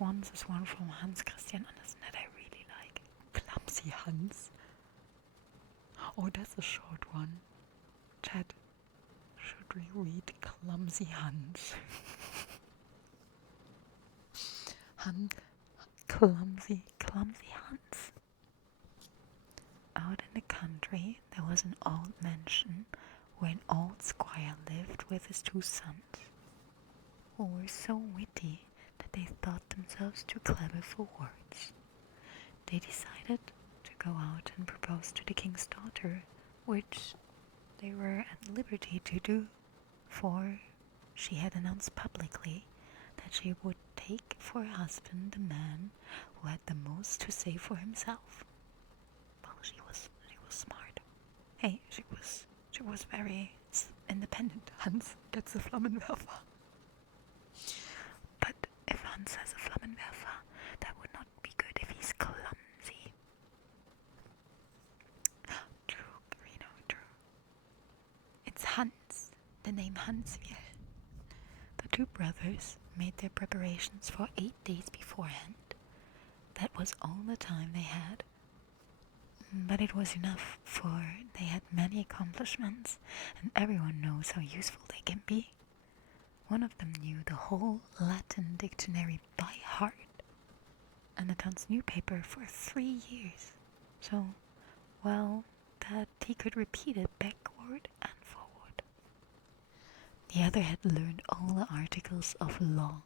ones is one from Hans Christian Andersen that I really like. Clumsy Hans. Oh, that's a short one. Chat, should we read Clumsy Hans? Clumsy Hans. Out in the country, there was an old mansion where an old squire lived with his 2 sons, who were so witty that they thought themselves too clever for words. They decided to go out and propose to the king's daughter, which they were at liberty to do, for she had announced publicly that she would take for a husband the man who had the most to say for himself. Well, she was smart. Hey, she was very independent. Hans gets a Flammenwerfer. But if Hans has a Flammenwerfer, that would not be good if he's clumsy. True, Carino, true. It's Hans, the name Hans. The 2 brothers made their preparations for 8 days beforehand. That was all the time they had. But it was enough, for they had many accomplishments, and everyone knows how useful they can be. One of them knew the whole Latin dictionary by heart, and a Hans newspaper for 3 years. So, well, that he could repeat it backward and forward. The other had learned all the articles of law,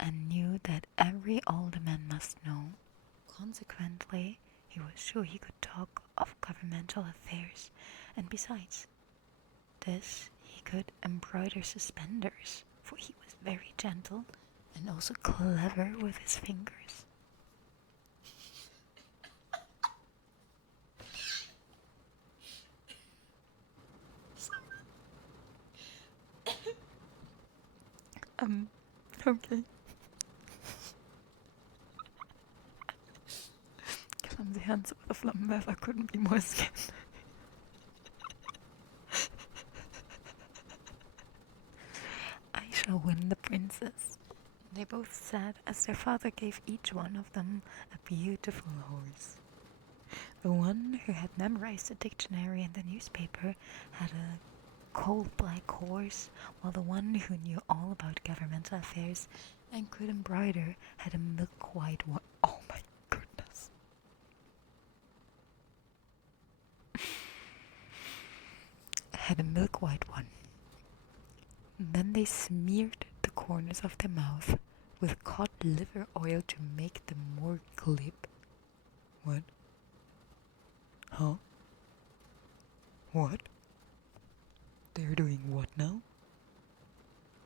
and knew that every alderman must know. Consequently, he was sure he could talk of governmental affairs, and besides this, he could embroider suspenders, for he was very gentle and also clever with his fingers. Okay. Clumsy Hans with a Flammenwerfer couldn't be more scared. I shall win the princess, they both said as their father gave each one of them a beautiful horse. The one who had memorized the dictionary and the newspaper had a coal-black horse, while the one who knew all about governmental affairs and could embroider had a milk-white one. Oh my goodness. Had a milk-white one. Then they smeared the corners of their mouth with cod liver oil to make them more glib. What? Huh? What? They're doing what now?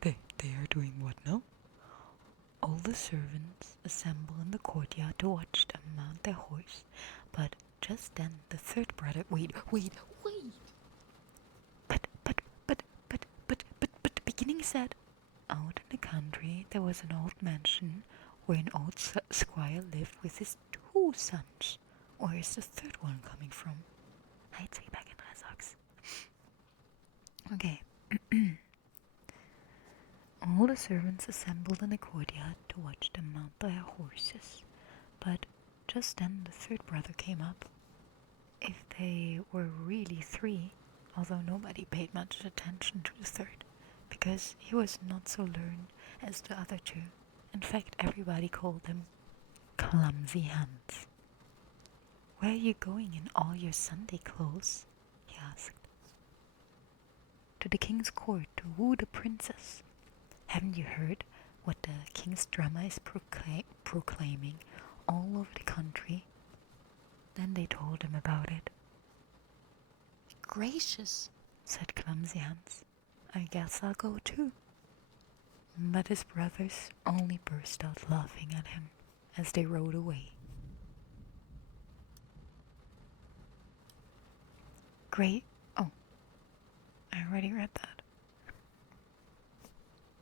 They are doing what now? All the servants assemble in the courtyard to watch them mount their horse, but just then the 3rd brother— Wait! But the beginning said, out in the country there was an old mansion where an old squire lived with his 2 sons. Where is the 3rd one coming from? I'd say back in Resox. Okay. All the servants assembled in the courtyard to watch them mount their horses, but just then the 3rd brother came up. If they were really 3, although nobody paid much attention to the 3rd, because he was not so learned as the other 2. In fact, everybody called him Clumsy Hans. Where are you going in all your Sunday clothes? He asked. To the king's court to woo the princess. Haven't you heard what the king's drummer is proclaiming all over the country? Then they told him about it. Gracious, said Clumsy Hans. I guess I'll go too. But his brothers only burst out laughing at him as they rode away. Great. Oh, I already read that.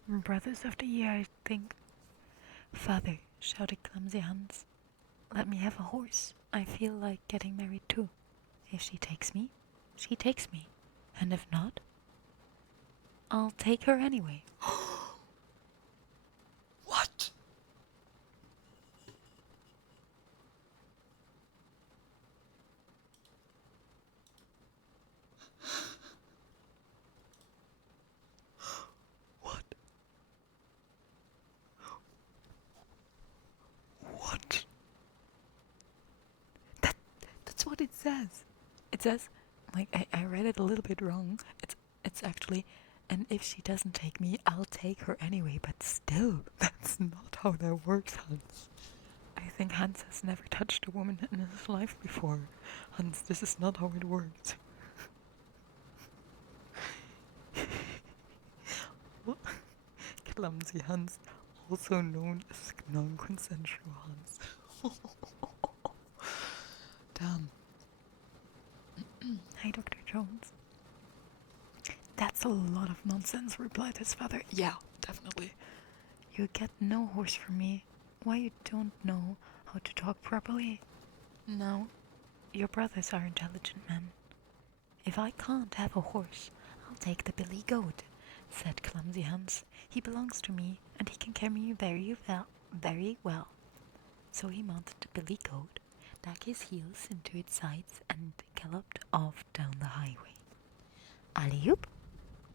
Brothers of the year, I think. Father, shouted Clumsy Hans, let me have a horse. I feel like getting married too. If she takes me, she takes me. And if not, I'll take her anyway. What? It says, like, I read it a little bit wrong. It's actually, and if she doesn't take me, I'll take her anyway. But still, that's not how that works, Hans. I think Hans has never touched a woman in his life before. Hans, this is not how it works. Clumsy Hans, also known as non-consensual Hans. Damn. Hi, Dr. Jones. That's a lot of nonsense, replied his father. Yeah, definitely. You get no horse from me. Why, you don't know how to talk properly? No, your brothers are intelligent men. If I can't have a horse, I'll take the billy goat, said Clumsy Hans. He belongs to me, and he can carry me very well. So he mounted the billy goat, dug his heels into its sides, and galloped off down the highway. Alley-oop!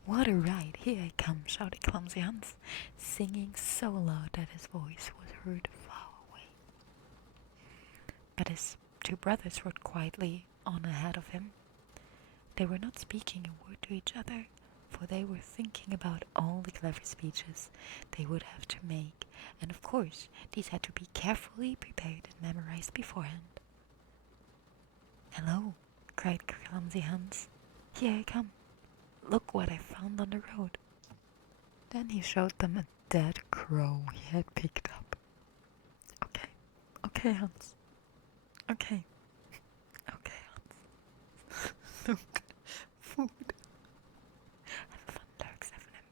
What a ride! Here I come, shouted Clumsy Hans, singing so loud that his voice was heard far away. But his two brothers rode quietly on ahead of him. They were not speaking a word to each other, for they were thinking about all the clever speeches they would have to make, and of course these had to be carefully prepared and memorized beforehand. Hello, cried Clumsy Hans. Here I come. Look what I found on the road. Then he showed them a dead crow he had picked up. Okay, Hans. Okay, Hans. Look, food. Have fun, Dark Sevenim.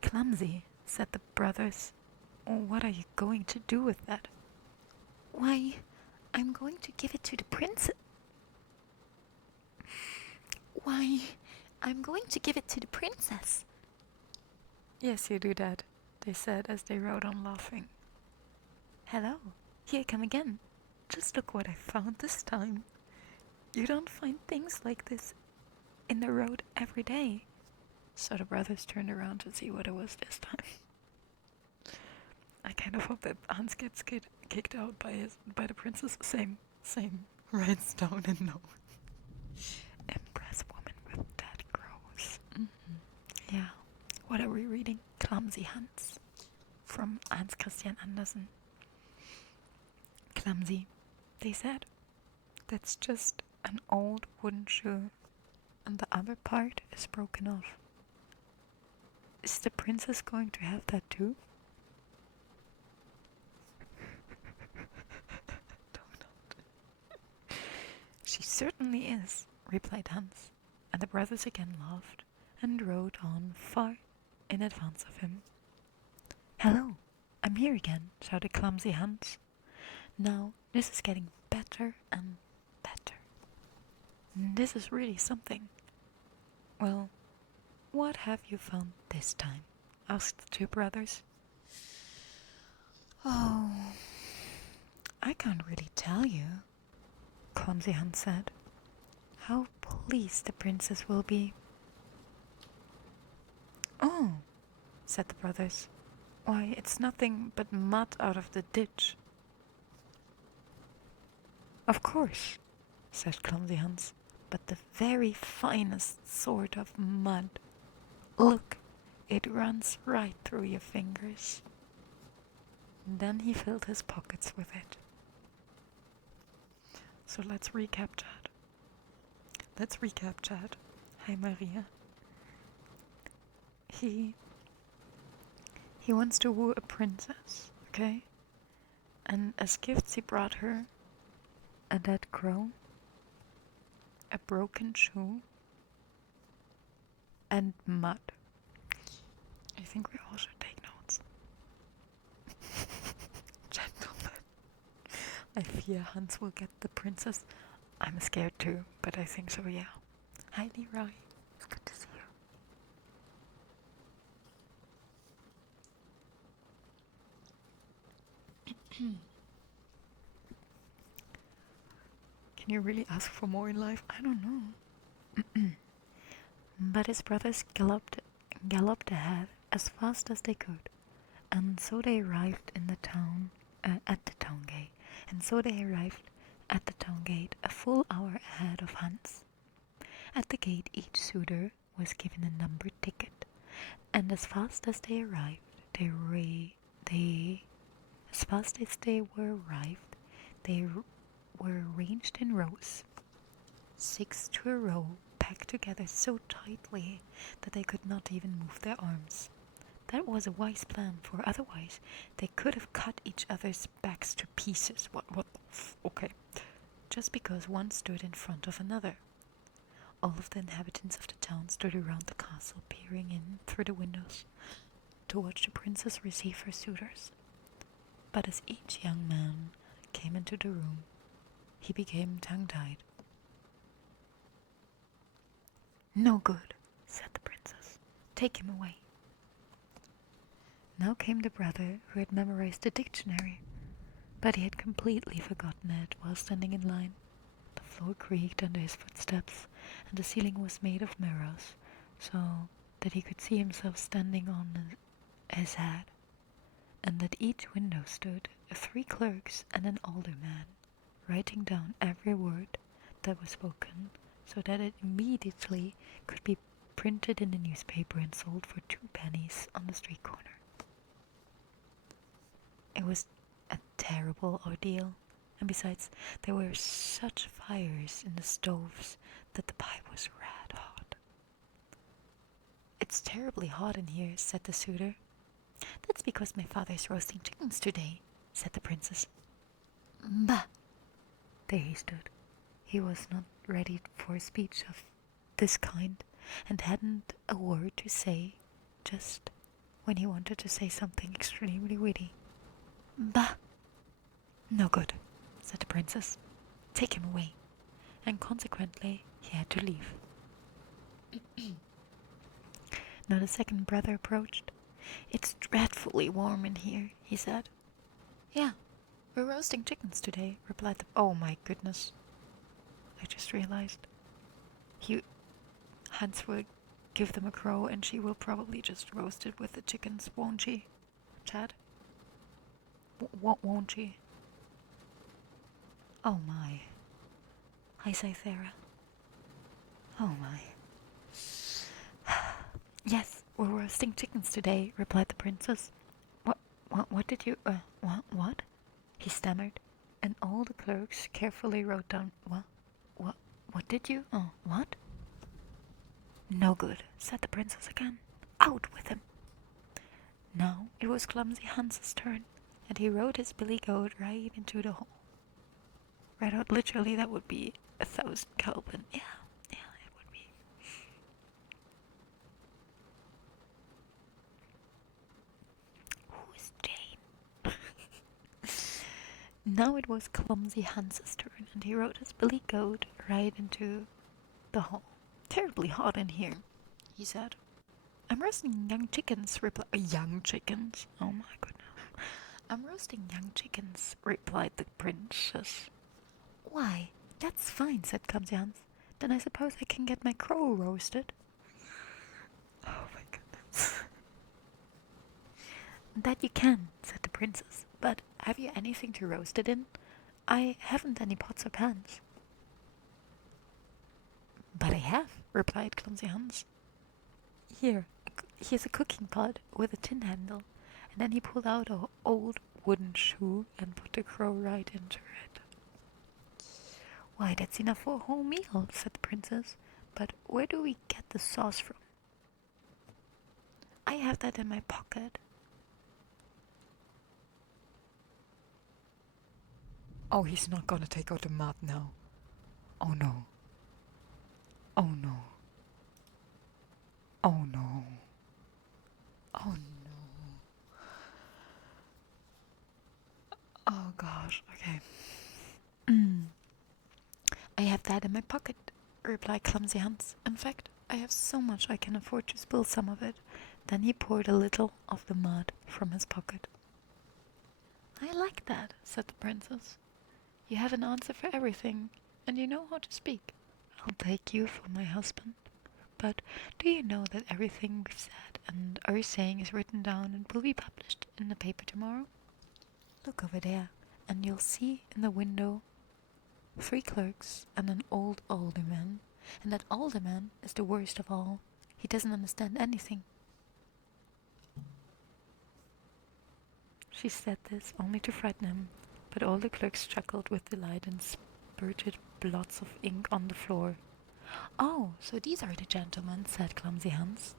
Clumsy, said the brothers. What are you going to do with that? Why, I'm going to give it to the princess. Yes, you do that, they said as they rode on laughing. Hello, here I come again. Just look what I found this time. You don't find things like this in the road every day. So the brothers turned around to see what it was this time. I kind of hope that Hans gets kicked out by the princess. Same. Writes down a note. Impress woman with dead crows. Mm-hmm. Yeah. What are we reading? Clumsy Hans from Hans Christian Andersen. Clumsy, they said. That's just an old wooden shoe, and the other part is broken off. Is the princess going to have that too? She certainly is, replied Hans, and the brothers again laughed and rode on far in advance of him. Hello, I'm here again, shouted Clumsy Hans. Now this is getting better and better. This is really something. Well, what have you found this time? Asked the two brothers. Oh, I can't really tell you, Clumsy Hans said. How pleased the princess will be. Oh, said the brothers. Why, it's nothing but mud out of the ditch. Of course, said Clumsy Hans, but the very finest sort of mud. Look, it runs right through your fingers. Then he filled his pockets with it. So let's recap, Chad. Hi, Maria. He wants to woo a princess, okay? And as gifts he brought her a dead crow, a broken shoe, and mud. I think we all should take notes. Gentlemen, I fear Hans will get the princess. I'm scared too, but I think so, yeah. Hi, Leroy. It's good to see you. Can you really ask for more in life? I don't know. But his brothers galloped ahead as fast as they could, and so they arrived in the town, at the town gate, and so they arrived at the town gate a full hour ahead of Hans. At the gate each suitor was given a numbered ticket, and as fast as they arrived, they were arranged in rows, 6 to a row, packed together so tightly that they could not even move their arms. That was a wise plan, for otherwise they could have cut each other's backs to pieces. Okay. Just because one stood in front of another. All of the inhabitants of the town stood around the castle, peering in through the windows to watch the princess receive her suitors. But as each young man came into the room, he became tongue-tied. "No good," said the princess. "Take him away." Now came the brother who had memorized the dictionary, but he had completely forgotten it while standing in line. The floor creaked under his footsteps, and the ceiling was made of mirrors, so that he could see himself standing on his head, and at each window stood 3 clerks and an older man, writing down every word that was spoken, so that it immediately could be printed in the newspaper and sold for 2 pennies on the street corner. It was a terrible ordeal, and besides, there were such fires in the stoves that the pipe was red hot. "It's terribly hot in here," said the suitor. "That's because my father is roasting chickens today," said the princess. "Bah!" There he stood. He was not ready for a speech of this kind, and hadn't a word to say, just when he wanted to say something extremely witty. "Bah! No good," said the princess. "Take him away." And consequently he had to leave. Now the second brother approached. "It's dreadfully warm in here," he said. "Yeah, we're roasting chickens today," replied the... Oh my goodness. I just realized. Hans will give them a crow and she will probably just roast it with the chickens, won't she, Chad? Won't she? Oh my. Hi, Cythera. Oh my. "Yes, we're roasting chickens today," replied the princess. What did you, what? He stammered, and all the clerks carefully wrote down, what did you, what? "No good," said the princess again. "Out with him." Now it was Clumsy Hans's turn, and he rode his billy goat right into the hole. Right out, literally, that would be 1,000 Kelvin. Yeah, it would be. Who's Jane? Now it was Clumsy Hans's turn, and he rode his billy goat right into the hole. "Terribly hot in here," he said. "I'm roasting young chickens," Young chickens? Oh my goodness. "I'm roasting young chickens," replied the princess. "Why, that's fine," said Clumsy Hans. "Then I suppose I can get my crow roasted." Oh my goodness. "That you can," said the princess. "But have you anything to roast it in? I haven't any pots or pans." "But I have," replied Clumsy Hans. Here's a cooking pot with a tin handle." And then he pulled out an old wooden shoe and put the crow right into it. "Why, that's enough for a whole meal," said the princess. "But where do we get the sauce from?" "I have that in my pocket." Oh, he's not gonna take out the mud now. Oh no. Oh no. Oh no. Oh no. Oh gosh, okay. "I have that in my pocket," replied Clumsy Hans. "In fact, I have so much I can afford to spill some of it." Then he poured a little of the mud from his pocket. "I like that," said the princess. "You have an answer for everything, and you know how to speak. I'll take you for my husband. But do you know that everything we've said and are saying is written down and will be published in the paper tomorrow? Look over there, and you'll see in the window 3 clerks and an old alderman, and that alderman is the worst of all. He doesn't understand anything. She said this only to frighten him, but all the clerks chuckled with delight and spurted blots of ink on the floor. "Oh, so these are the gentlemen," said Clumsy Hans.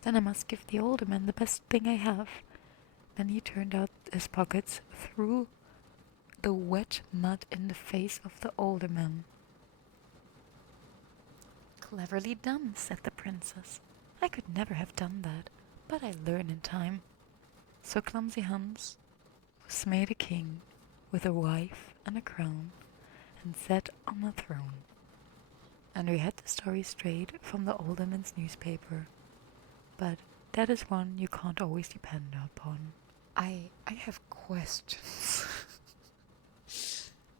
"Then I must give the alderman the best thing I have." Then he turned out his pockets, threw the wet mud in the face of the alderman. "Cleverly done," said the princess. "I could never have done that, but I learn in time." So Clumsy Hans was made a king, with a wife and a crown, and sat on a throne. And we had the story straight from the alderman's newspaper. But that is one you can't always depend upon. I have questions.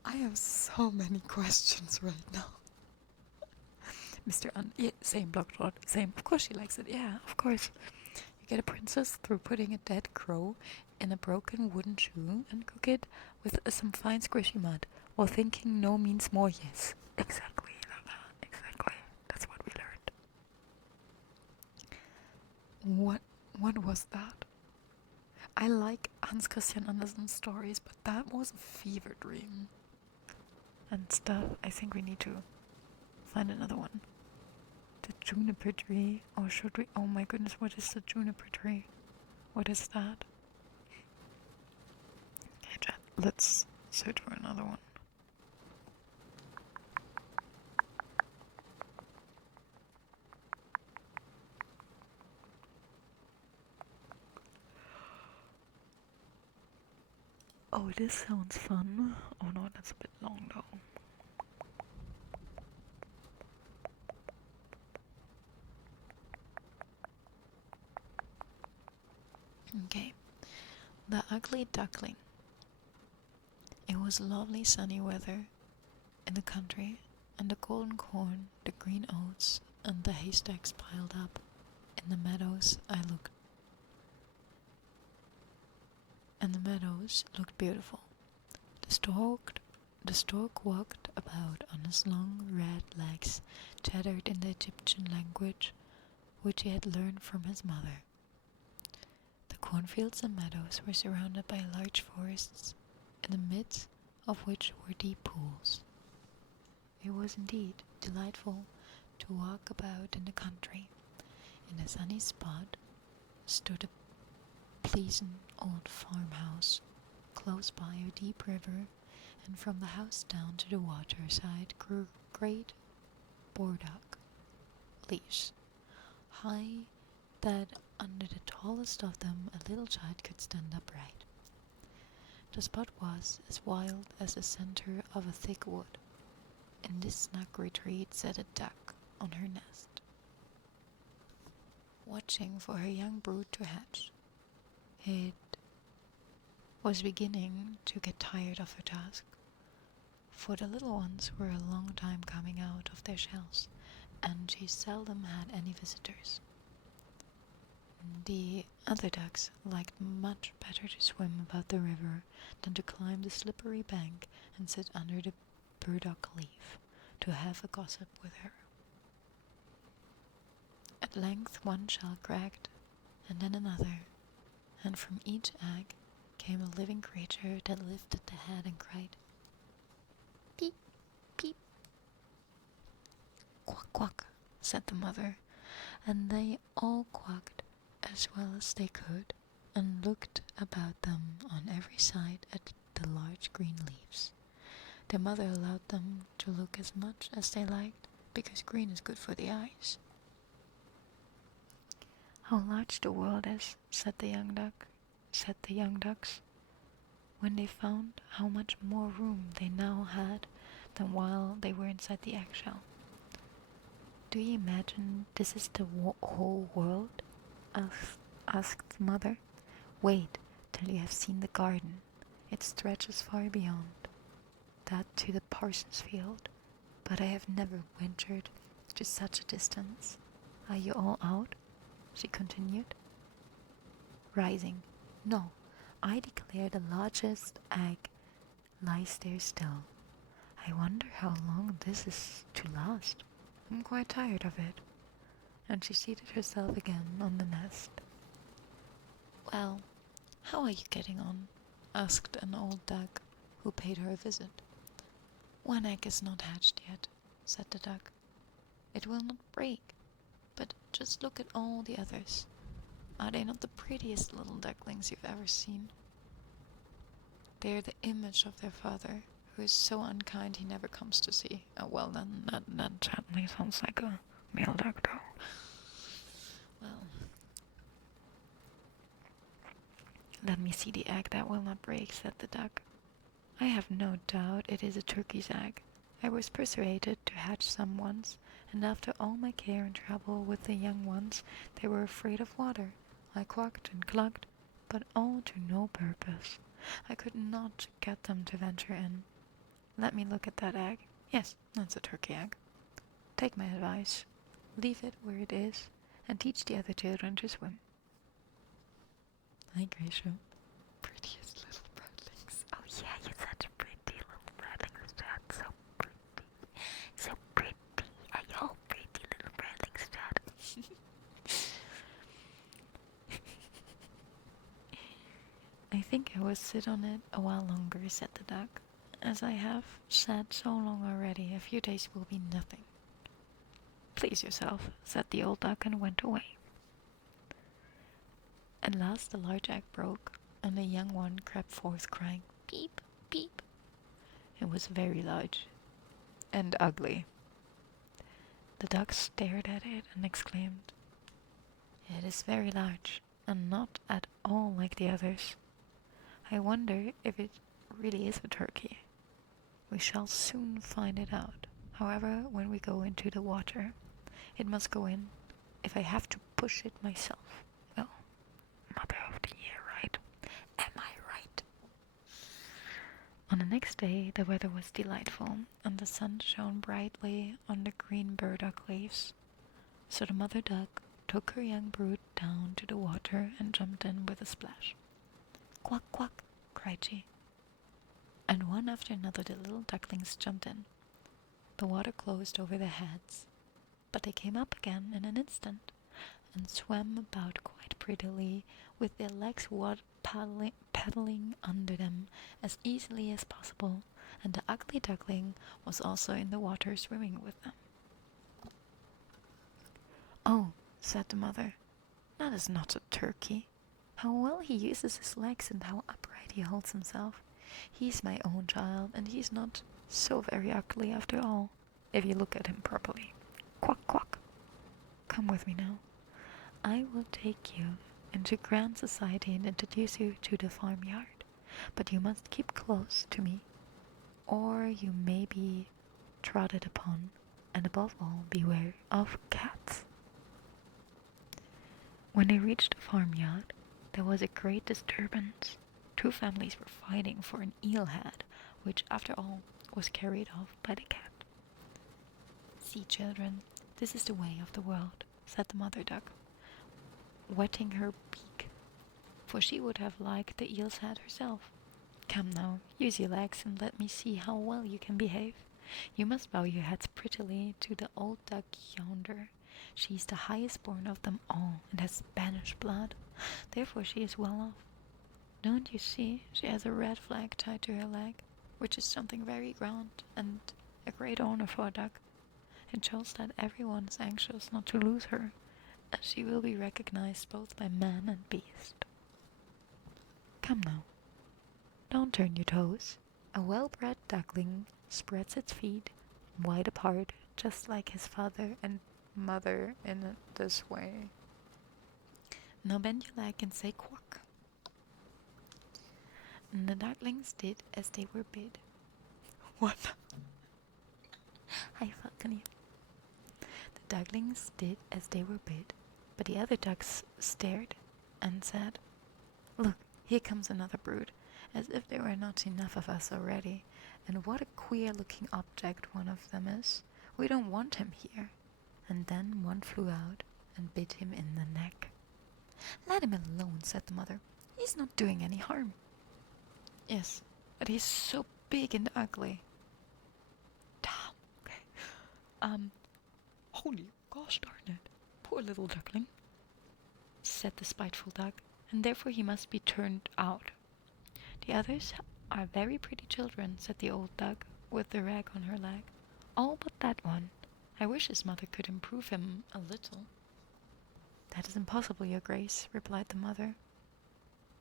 I have so many questions right now. Yeah, same block dot, same. Of course she likes it. Yeah, of course. You get a princess through putting a dead crow in a broken wooden shoe and cook it with some fine squishy mud, while thinking no means more. Yes, exactly, Lala. Exactly. That's what we learned. What was that? I like Hans Christian Andersen's stories, but that was a fever dream. And stuff. I think we need to find another one. The juniper tree, or should we? Oh my goodness, what is the juniper tree? What is that? Okay, chat, let's search for another one. Oh, this sounds fun. Oh no, that's a bit long though. Okay. The Ugly Duckling. It was lovely sunny weather in the country, and the golden corn, the green oats, and the haystacks piled up. In the meadows looked beautiful. The stork walked about on his long red legs, chattered in the Egyptian language, which he had learned from his mother. The cornfields and meadows were surrounded by large forests, in the midst of which were deep pools. It was indeed delightful to walk about in the country. In a sunny spot stood a pleasant old farmhouse, close by a deep river, and from the house down to the water side grew great burdock leaves, high that under the tallest of them a little child could stand upright. The spot was as wild as the center of a thick wood. In this snug retreat sat a duck on her nest, watching for her young brood to hatch. It was beginning to get tired of her task, for the little ones were a long time coming out of their shells, and she seldom had any visitors. The other ducks liked much better to swim about the river than to climb the slippery bank and sit under the burdock leaf to have a gossip with her. At length one shell cracked, and then another, and from each egg came a living creature that lifted the head and cried, "Peep, peep." "Quack, quack," said the mother, and they all quacked as well as they could, and looked about them on every side at the large green leaves. Their mother allowed them to look as much as they liked, because green is good for the eyes. "How large the world is," said the young ducks, when they found how much more room they now had than while they were inside the eggshell. "Do you imagine this is the whole world?" asked the mother. "Wait till you have seen the garden. It stretches far beyond that to the parson's field, but I have never ventured to such a distance. Are you all out?" she continued, rising. "No, I declare the largest egg lies there still. I wonder how long this is to last. I'm quite tired of it. And she seated herself again on the nest. Well, how are you getting on? Asked an old duck who paid her a visit. One egg is not hatched yet, said the duck. It will not break, but just look at all the others. Are they not the prettiest little ducklings you've ever seen? They are the image of their father, who is so unkind he never comes to see. Oh, well, then that certainly sounds like a male duck, though. Well, let me see the egg that will not break, said the duck. I have no doubt it is a turkey's egg. I was persuaded to hatch some once, and after all my care and trouble with the young ones, they were afraid of water. I quacked and clucked, but all to no purpose. I could not get them to venture in. Let me look at that egg. Yes, that's a turkey egg. Take my advice. Leave it where it is, and teach the other children to swim. Hi, Gracia. Prettiest little birdlings. Oh yeah, you're such a pretty little birdlings, Dad. So pretty. So pretty. Are you all pretty little birdlings, Dad? I think I will sit on it a while longer, said the duck. As I have sat so long already, a few days will be nothing. Please yourself, said the old duck, and went away. At last the large egg broke, and the young one crept forth, crying, "Peep, peep." It was very large and ugly. The duck stared at it and exclaimed, "It is very large, and not at all like the others. I wonder if it really is a turkey. We shall soon find it out. However, when we go into the water, it must go in if I have to push it myself. Well, Mother of the Year, right? Am I right?" On the next day, the weather was delightful, and the sun shone brightly on the green burdock leaves. So the mother duck took her young brood down to the water and jumped in with a splash. "Quack, quack," cried she. And one after another the little ducklings jumped in. The water closed over their heads, but they came up again in an instant, and swam about quite prettily, with their legs paddling under them as easily as possible, and the ugly duckling was also in the water swimming with them. "Oh," said the mother, "that is not a turkey. How well he uses his legs and how upright he holds himself. He's my own child, and he's not so very ugly after all, if you look at him properly. Quack, quack. Come with me now. I will take you into grand society and introduce you to the farmyard, but you must keep close to me, or you may be trodden upon, and above all, beware of cats." When they reached the farmyard, there was a great disturbance. Two families were fighting for an eel head, which, after all, was carried off by the cat. "See, children, this is the way of the world," said the mother duck, wetting her beak, for she would have liked the eel's head herself. "Come now, use your legs and let me see how well you can behave. You must bow your heads prettily to the old duck yonder. She is the highest born of them all, and has Spanish blood. Therefore she is well off. Don't you see, she has a red flag tied to her leg, which is something very grand and a great honor for a duck. It shows that everyone is anxious not to lose her, as she will be recognized both by man and beast. Come now, don't turn your toes. A well-bred duckling spreads its feet wide apart, just like his father and mother in this way. Now bend your leg and say quack." And the ducklings did as they were bid. What? I fucking you. The ducklings did as they were bid, but the other ducks stared and said, "Look, here comes another brood, as if there were not enough of us already. And what a queer-looking object one of them is. We don't want him here." And then one flew out and bit him in the neck. "Let him alone," said the mother. "He's not doing any harm." "Yes, but he's so big and ugly." Holy gosh darn it, poor little duckling, said the spiteful duck, and therefore he must be turned out. The others are very pretty children, said the old duck, with the rag on her leg. All but that one. I wish his mother could improve him a little. That is impossible, your grace, replied the mother.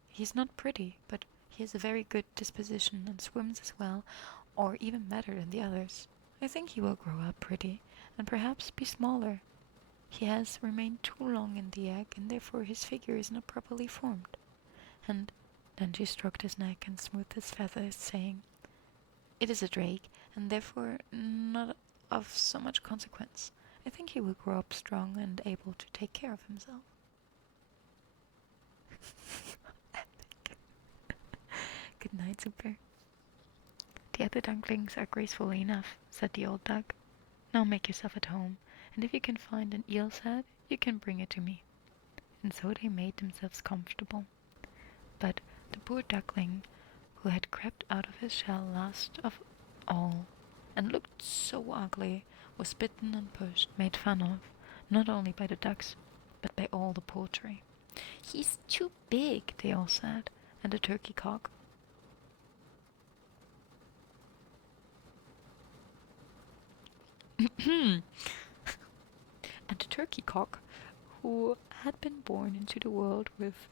He is not pretty, but he has a very good disposition and swims as well, or even better than the others. I think he will grow up pretty, and perhaps be smaller. He has remained too long in the egg, and therefore his figure is not properly formed. And then she stroked his neck and smoothed his feathers, saying, It is a drake, and therefore not of so much consequence. I think he will grow up strong and able to take care of himself. Epic. Good night, Super. The other ducklings are graceful enough, said the old duck. Now make yourself at home, and if you can find an eel's head, you can bring it to me. And so they made themselves comfortable. But the poor duckling, who had crept out of his shell last of all, and looked so ugly, was bitten and pushed, made fun of, not only by the ducks, but by all the poultry. He's too big, they all said, and the turkey cock. And the turkey cock, who had been born into the world with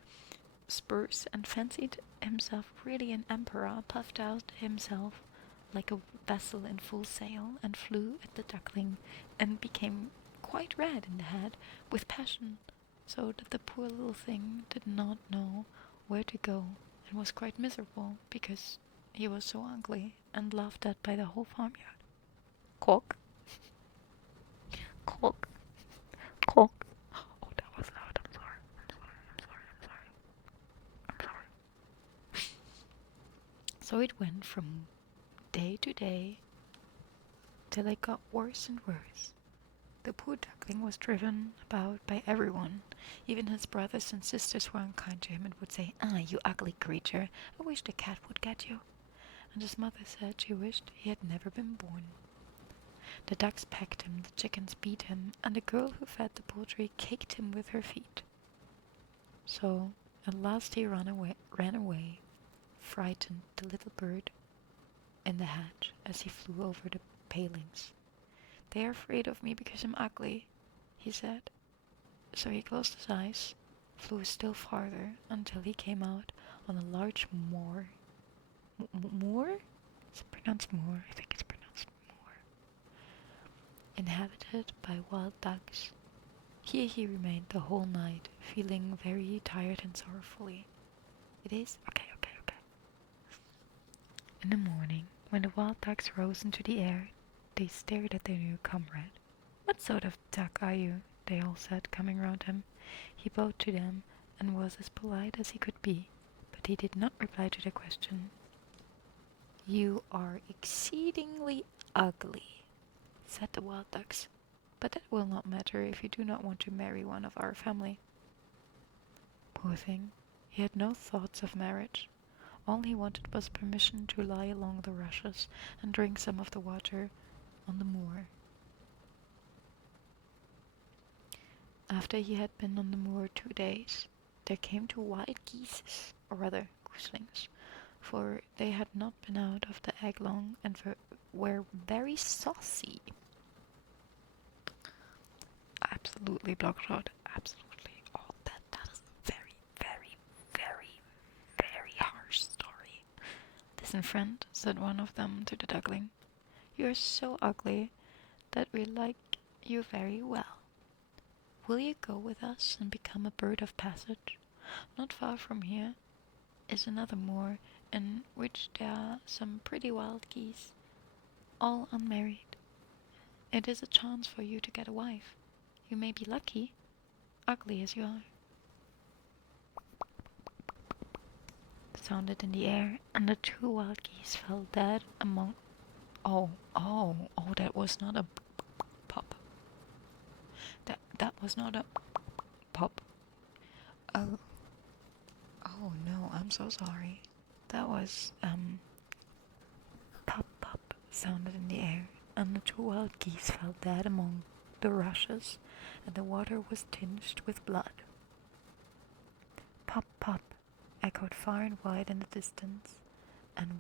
spurs and fancied himself really an emperor, puffed out himself like a vessel in full sail and flew at the duckling and became quite red in the head with passion, so that the poor little thing did not know where to go and was quite miserable because he was so ugly and laughed at by the whole farmyard. Quack. Quack. Quack. Oh, that was loud. I'm sorry. So it went from day to day till it got worse and worse. The poor duckling was driven about by everyone. Even his brothers and sisters were unkind to him and would say, "Ah, you ugly creature, I wish the cat would get you." And his mother said she wished he had never been born. The ducks pecked him, the chickens beat him, and the girl who fed the poultry kicked him with her feet. So at last he ran away, frightened the little bird in the hatch as he flew over the palings. "They are afraid of me because I'm ugly," he said. So he closed his eyes, flew still farther until he came out on a large moor. Moor? Is it pronounced moor? I think it's pronounced moor. Inhabited by wild ducks. Here he remained the whole night, feeling very tired and sorrowfully. It is? Okay. In the morning, when the wild ducks rose into the air, they stared at their new comrade. "What sort of duck are you?" they all said, coming round him. He bowed to them and was as polite as he could be, but he did not reply to their question. "You are exceedingly ugly," said the wild ducks, "but that will not matter if you do not want to marry one of our family." Poor thing, he had no thoughts of marriage. All he wanted was permission to lie along the rushes and drink some of the water on the moor. After he had been on the moor 2 days, there came 2 wild geese, or rather gooselings, for they had not been out of the egg long and were very saucy. Absolutely, Blockshot, absolutely. Oh, that is a very, very, very, very harsh story. "Listen, friend," said one of them to the duckling, "you are so ugly that we like you very well. Will you go with us and become a bird of passage? Not far from here is another moor in which there are some pretty wild geese, all unmarried. It is a chance for you to get a wife. You may be lucky, ugly as you are." Sounded in the air, and the 2 wild geese fell dead among... Oh, that was not a pop. That was not a pop. Oh no, I'm so sorry. That was, pop sounded in the air, and the 2 wild geese fell dead among the rushes, and the water was tinged with blood. Pop, pop, echoed far and wide in the distance, and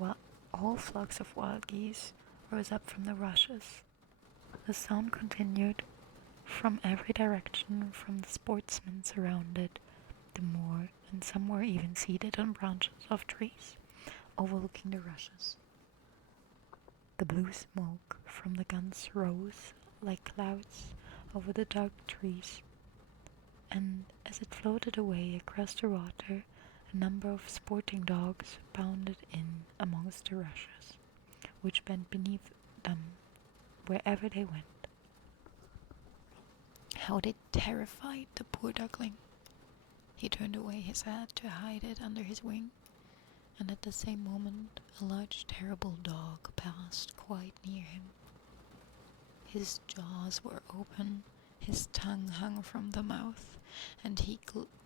all flocks of wild geese rose up from the rushes. The sound continued from every direction from the sportsmen surrounded the moor, and some were even seated on branches of trees, overlooking the rushes. The blue smoke from the guns rose like clouds over the dark trees, and as it floated away across the water, a number of sporting dogs bounded in amongst the rushes, which bent beneath them wherever they went. How they terrified the poor duckling! He turned away his head to hide it under his wing, and at the same moment a large terrible dog passed quite near him. His jaws were open, his tongue hung from the mouth, and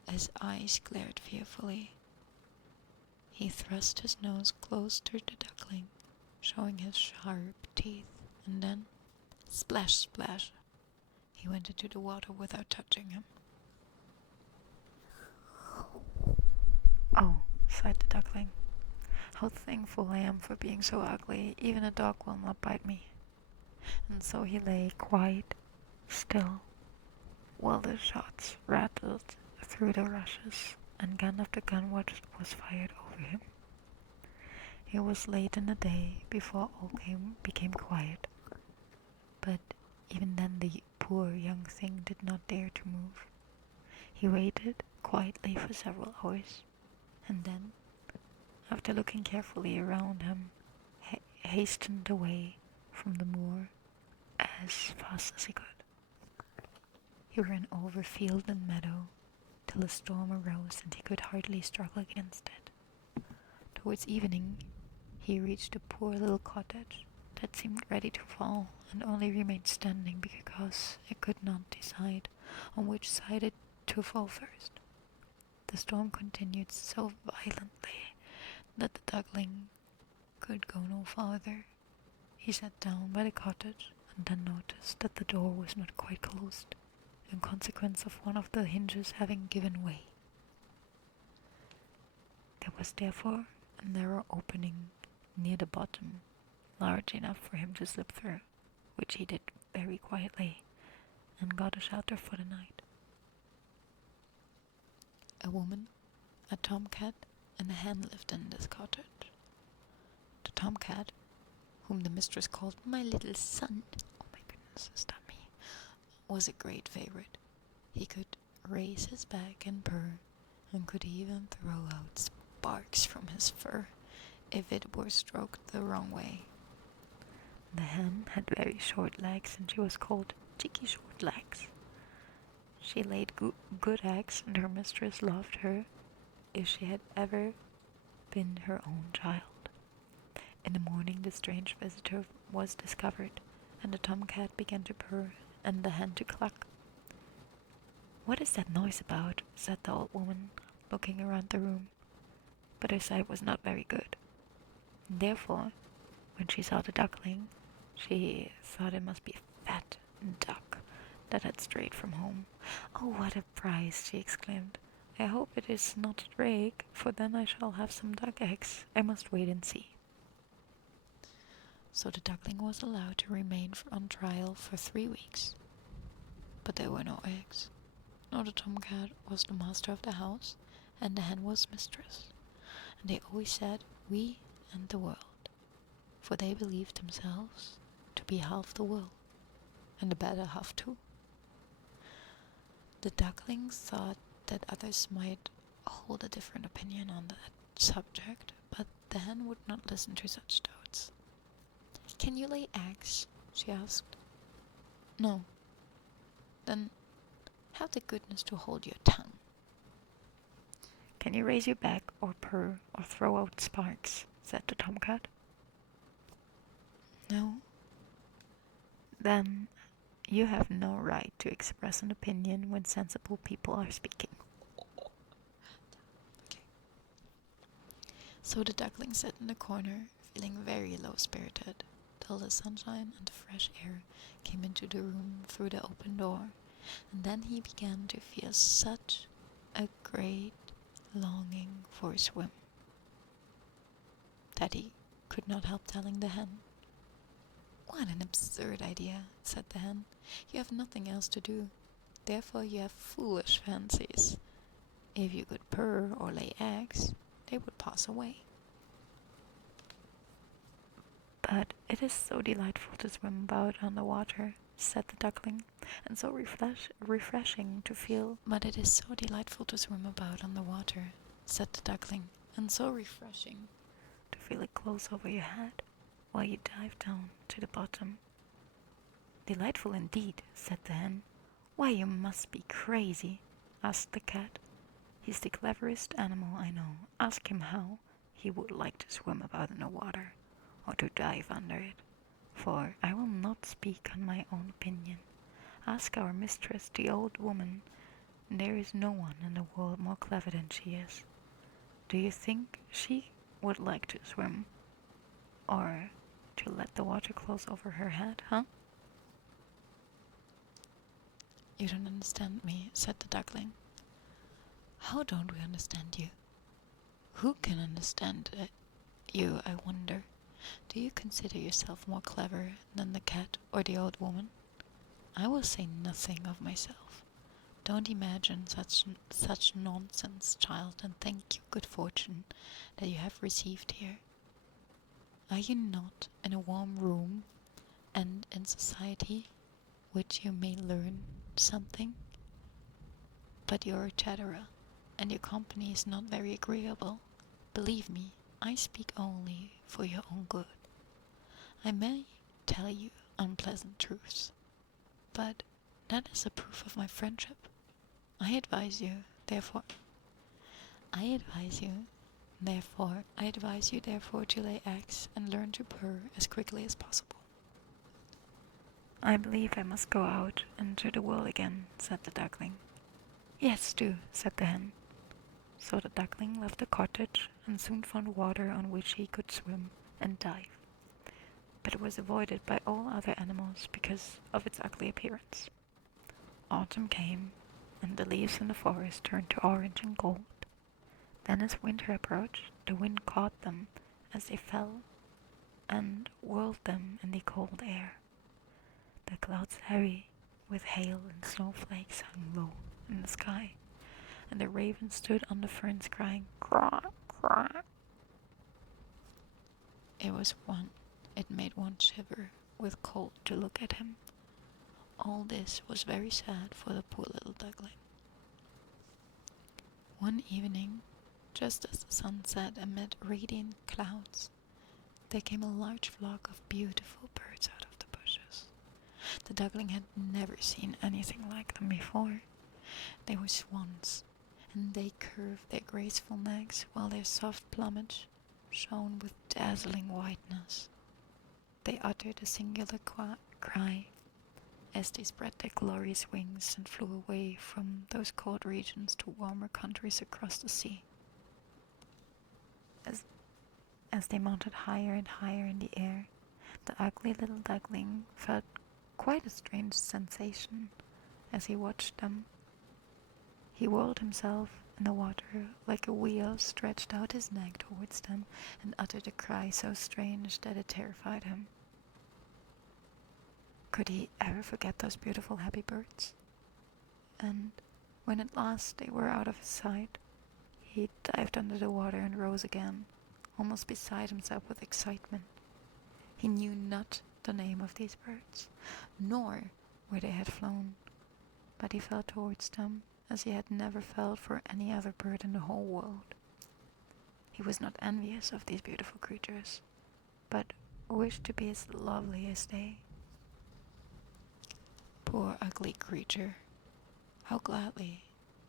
his eyes glared fearfully. He thrust his nose close to the duckling, showing his sharp teeth, and then, splash, splash, he went into the water without touching him. "Oh," sighed the duckling, "how thankful I am for being so ugly. Even a dog will not bite me." And so he lay quite still while the shots rattled through the rushes and gun after gun was fired over him. It was late in the day before all became quiet, but even then the poor young thing did not dare to move. He waited quietly for several hours, and then, after looking carefully around him, hastened away from the moor as fast as he could. He ran over field and meadow till a storm arose and he could hardly struggle against it. Towards evening he reached a poor little cottage that seemed ready to fall and only remained standing because it could not decide on which side it to fall first. The storm continued so violently that the duckling could go no farther. He sat down by the cottage and then noticed that the door was not quite closed, in consequence of one of the hinges having given way. There was therefore a narrow opening near the bottom, large enough for him to slip through, which he did very quietly, and got a shelter for the night. A woman, a tomcat, and a hen lived in this cottage. The tomcat, whom the mistress called my little son, oh my goodness, is that me, was a great favorite. He could raise his back and purr, and could even throw out sparks from his fur if it were stroked the wrong way. The hen had very short legs, and she was called Cheeky Short Legs. She laid good eggs, and her mistress loved her if she had ever been her own child. In the morning the strange visitor was discovered, and the tomcat began to purr and the hen to cluck. "What is that noise about?" said the old woman, looking around the room. But her sight was not very good. Therefore, when she saw the duckling, she thought it must be a fat duck that had strayed from home. "Oh, what a prize!" she exclaimed. "I hope it is not a drake, for then I shall have some duck eggs. I must wait and see." So the duckling was allowed to remain on trial for 3 weeks. But there were no eggs. No, the tomcat was the master of the house, and the hen was mistress. And they always said, "we and the world," for they believed themselves to be half the world, and the better half too. The ducklings thought that others might hold a different opinion on that subject, but the hen would not listen to such doubts. "Can you lay eggs?" she asked. "No." "Then have the goodness to hold your tongue." "Can you raise your back or purr or throw out sparks?" said the tomcat. "No." "Then you have no right to express an opinion when sensible people are speaking." Okay. So the duckling sat in the corner, feeling very low-spirited. till the sunshine and the fresh air came into the room through the open door, and then he began to feel such a great longing for a swim that he could not help telling the hen. "What an absurd idea," said the hen. "You have nothing else to do, therefore you have foolish fancies. If you could purr or lay eggs, they would pass away." "But it is so delightful to swim about on the water," said the duckling, "and so refreshing to feel." "But it is so delightful to swim about on the water," said the duckling, "and so refreshing to feel it close over your head while you dive down to the bottom." "Delightful indeed," said the hen. "Why, you must be crazy," asked the cat. "He's the cleverest animal I know. Ask him how he would like to swim about in the water, or to dive under it, for I will not speak on my own opinion. Ask our mistress, the old woman. There is no one in the world more clever than she is. Do you think she would like to swim, or to let the water close over her head, huh?" "You don't understand me," said the duckling. "How don't we understand you? Who can understand you, I wonder? Do you consider yourself more clever than the cat or the old woman? I will say nothing of myself. Don't imagine such nonsense, child, and thank your good fortune that you have received here. Are you not in a warm room and in society, which you may learn something? But you're a chatterer, and your company is not very agreeable. Believe me, I speak only for your own good. I may tell you unpleasant truths, but that is a proof of my friendship. I advise you, therefore, to lay eggs and learn to purr as quickly as possible." "I believe I must go out into the world again," said the duckling. "Yes, do," said the hen. So the duckling left the cottage and soon found water on which he could swim and dive. But it was avoided by all other animals because of its ugly appearance. Autumn came, and the leaves in the forest turned to orange and gold. Then as winter approached, the wind caught them as they fell and whirled them in the cold air. The clouds heavy with hail and snowflakes hung low in the sky, and the raven stood on the ferns crying, "Quack, quack." It made one shiver with cold to look at him. All this was very sad for the poor little duckling. One evening, just as the sun set amid radiant clouds, there came a large flock of beautiful birds out of the bushes. The duckling had never seen anything like them before. They were swans, and they curved their graceful necks while their soft plumage shone with dazzling whiteness. They uttered a singular cry as they spread their glorious wings and flew away from those cold regions to warmer countries across the sea. As they mounted higher and higher in the air, the ugly little duckling felt quite a strange sensation as he watched them. He whirled himself in the water like a wheel, stretched out his neck towards them, and uttered a cry so strange that it terrified him. Could he ever forget those beautiful happy birds? And when at last they were out of his sight, he dived under the water and rose again, almost beside himself with excitement. He knew not the name of these birds, nor where they had flown, but he felt towards them as he had never felt for any other bird in the whole world. He was not envious of these beautiful creatures, but wished to be as lovely as they. Poor ugly creature, how gladly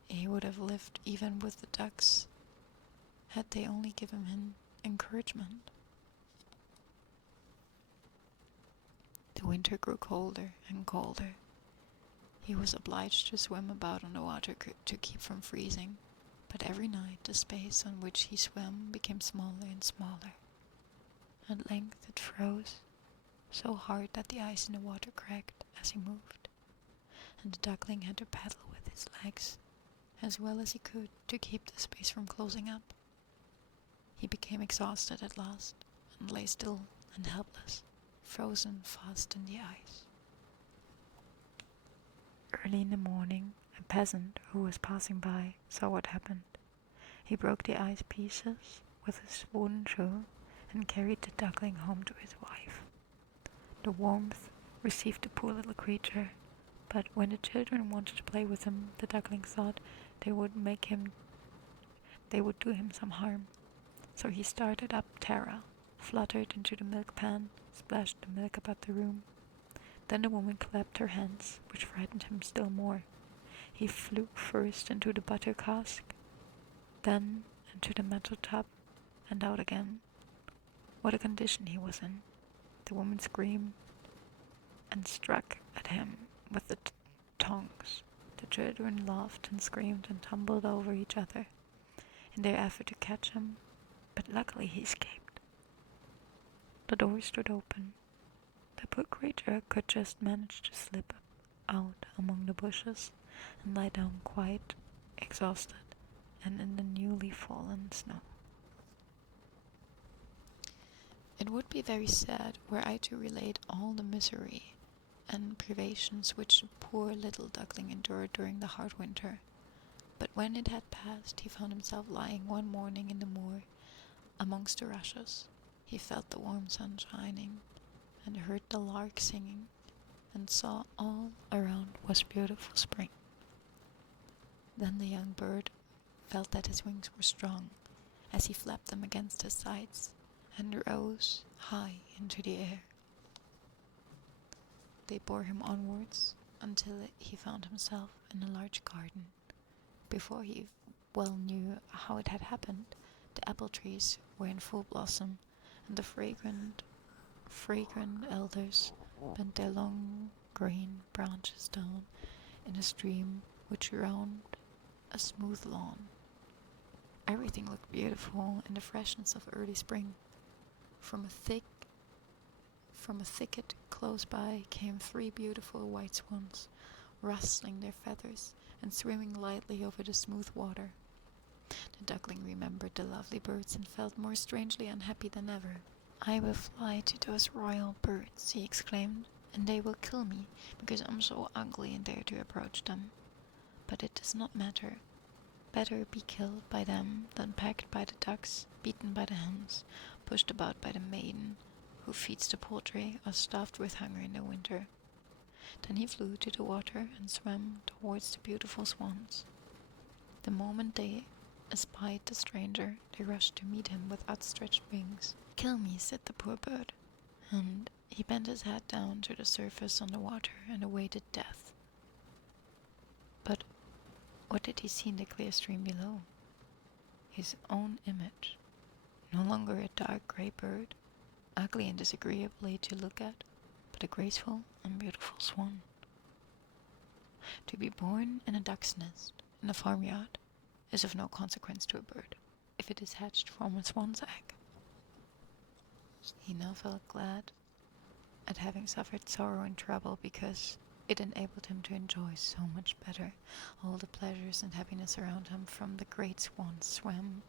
he would have lived even with the ducks, had they only given him encouragement. The winter grew colder and colder. He was obliged to swim about on the water to keep from freezing, but every night the space on which he swam became smaller and smaller. At length it froze, so hard that the ice in the water cracked as he moved, and the duckling had to paddle with his legs as well as he could to keep the space from closing up. He became exhausted at last and lay still and helpless, frozen fast in the ice. Early in the morning, a peasant who was passing by saw what happened. He broke the ice pieces with his wooden shoe and carried the duckling home to his wife. The warmth received the poor little creature, but when the children wanted to play with him, the duckling thought they would do him some harm. So he started up Tara, fluttered into the milk pan, splashed the milk about the room. Then the woman clapped her hands, which frightened him still more. He flew first into the butter cask, then into the metal tub, and out again. What a condition he was in. The woman screamed and struck at him with the tongs. The children laughed and screamed and tumbled over each other in their effort to catch him, but luckily he escaped. The door stood open. The poor creature could just manage to slip out among the bushes and lie down quite exhausted and in the newly fallen snow. It would be very sad were I to relate all the misery and privations which the poor little duckling endured during the hard winter. But when it had passed, he found himself lying one morning in the moor amongst the rushes. He felt the warm sun shining and heard the lark singing and saw all around was beautiful spring. Then the young bird felt that his wings were strong as he flapped them against his sides and rose high into the air. They bore him onwards until he found himself in a large garden. Before he well knew how it had happened, the apple trees were in full blossom, and the fragrant elders bent their long green branches down in a stream which round a smooth lawn. Everything looked beautiful in the freshness of early spring. From a thicket close by came 3 beautiful white swans, rustling their feathers and swimming lightly over the smooth water. The duckling remembered the lovely birds and felt more strangely unhappy than ever. "I will fly to those royal birds," he exclaimed, "and they will kill me, because I'm so ugly and dare to approach them. But it does not matter. Better be killed by them than pecked by the ducks, beaten by the hens, pushed about by the maiden who feeds the poultry, or starved with hunger in the winter." Then he flew to the water and swam towards the beautiful swans. The moment they espied the stranger, they rushed to meet him with outstretched wings. "Kill me," said the poor bird, and he bent his head down to the surface on the water and awaited death. But what did he see in the clear stream below? His own image, no longer a dark grey bird, ugly and disagreeably to look at, but a graceful and beautiful swan. To be born in a duck's nest in a farmyard is of no consequence to a bird if it is hatched from a swan's egg. He now felt glad at having suffered sorrow and trouble, because it enabled him to enjoy so much better all the pleasures and happiness around him. From the great swans swam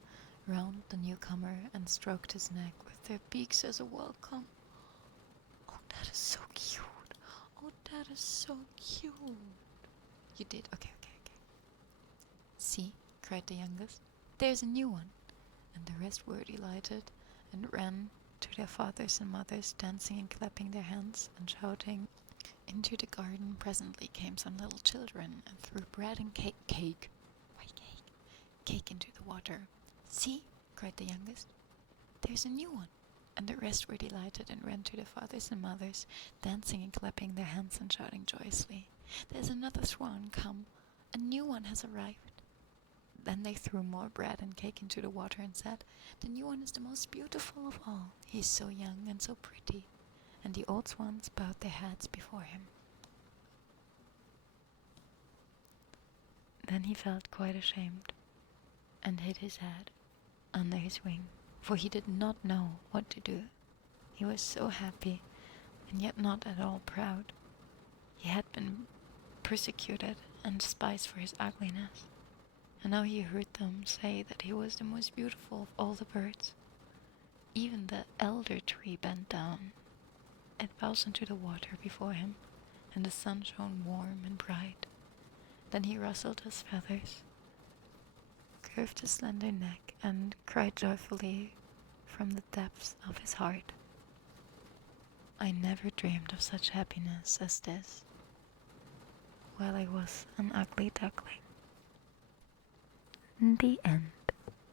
round the newcomer and stroked his neck with their beaks as a welcome. "Oh, that is so cute! Oh, that is so cute!" "You did? Okay. See," cried the youngest, "there's a new one." And the rest were delighted and ran to their fathers and mothers, dancing and clapping their hands and shouting. Into the garden presently came some little children and threw bread and cake into the water. "See," cried the youngest, "there's a new one." And the rest were delighted and ran to their fathers and mothers, dancing and clapping their hands and shouting joyously. "There's another swan come. A new one has arrived." Then they threw more bread and cake into the water and said, "The new one is the most beautiful of all. He is so young and so pretty." And the old swans bowed their heads before him. Then he felt quite ashamed and hid his head under his wing, for he did not know what to do. He was so happy yet not at all proud. He had been persecuted and despised for his ugliness, and now he heard them say that he was the most beautiful of all the birds. Even the elder tree bent down. It bows into the water before him, and the sun shone warm and bright. Then he rustled his feathers, curved his slender neck, and cried joyfully from the depths of his heart, "I never dreamed of such happiness as this, while I was an ugly duckling." The end.